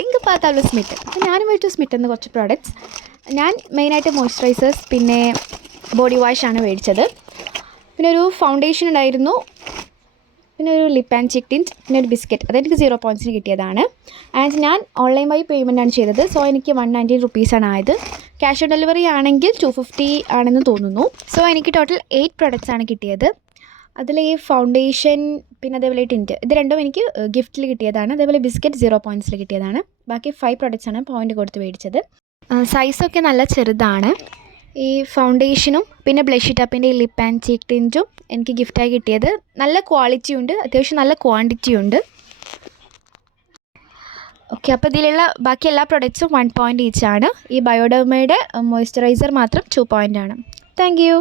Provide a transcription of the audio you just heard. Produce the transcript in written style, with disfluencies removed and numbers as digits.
എങ്കിൽ பார்த்தாலும் സ്മിറ്റൻ. അപ്പോൾ ഞാനും മേടിച്ചു സ്മിറ്റൻ കുറച്ച് പ്രോഡക്റ്റ്സ്. ഞാൻ മെയിനായിട്ട് മോയ്സ്ചറൈസേഴ്സ് പിന്നെ ബോഡി വാഷാണ് മേടിച്ചത്. പിന്നെ ഒരു ഫൗണ്ടേഷൻ ഉണ്ടായിരുന്നു, പിന്നെ ഒരു ലിപ്പ് ആൻഡ് ചിക്ക് ടിൻറ്റ്, പിന്നെ ഒരു ബിസ്ക്കറ്റ്. അതെനിക്ക് 0 പോയിൻറ്റ്സിന് കിട്ടിയതാണ്. ആൻഡ് ഞാൻ ഓൺലൈൻ വഴി പേയ്മെൻറ്റാണ് ചെയ്തത്. സോ എനിക്ക് 119 റുപ്പീസാണ് ആയത്. ക്യാഷ് ഓൺ ഡെലിവറി ആണെങ്കിൽ 250 ആണെന്ന് തോന്നുന്നു. സോ എനിക്ക് ടോട്ടൽ 8 പ്രൊഡക്ട്സാണ് കിട്ടിയത്. അതിൽ ഈ ഫൗണ്ടേഷൻ പിന്നെ അതേപോലെ ടിൻറ്റ് ഇത് രണ്ടും എനിക്ക് ഗിഫ്റ്റിൽ കിട്ടിയതാണ്. അതേപോലെ ബിസ്ക്കറ്റ് 0 പോയിൻറ്റ്സിൽ കിട്ടിയതാണ്. ബാക്കി 5 പ്രൊഡക്ട്സാണ് പോയിൻറ്റ് കൊടുത്ത് മേടിച്ചത്. സൈസൊക്കെ നല്ല ചെറുതാണ്. ഈ ഫൗണ്ടേഷനും പിന്നെ ബ്ലഷ് ടപ്പിൻ്റെ ഈ ലിപ്പ് ആൻഡ് ചീക്ക് ടിൻറ്റും എനിക്ക് ഗിഫ്റ്റായി കിട്ടിയത്. നല്ല ക്വാളിറ്റി ഉണ്ട്, അത്യാവശ്യം നല്ല ക്വാണ്ടിറ്റി ഉണ്ട്. ഓക്കെ, അപ്പോൾ ഇതിലുള്ള ബാക്കി എല്ലാ പ്രൊഡക്ട്സും 1 പോയിൻറ്റ് ഈച്ചാണ്. ഈ ബയോഡെർമയുടെ മോയ്സ്ചറൈസർ മാത്രം 2 പോയിൻ്റ് ആണ്. Thank you.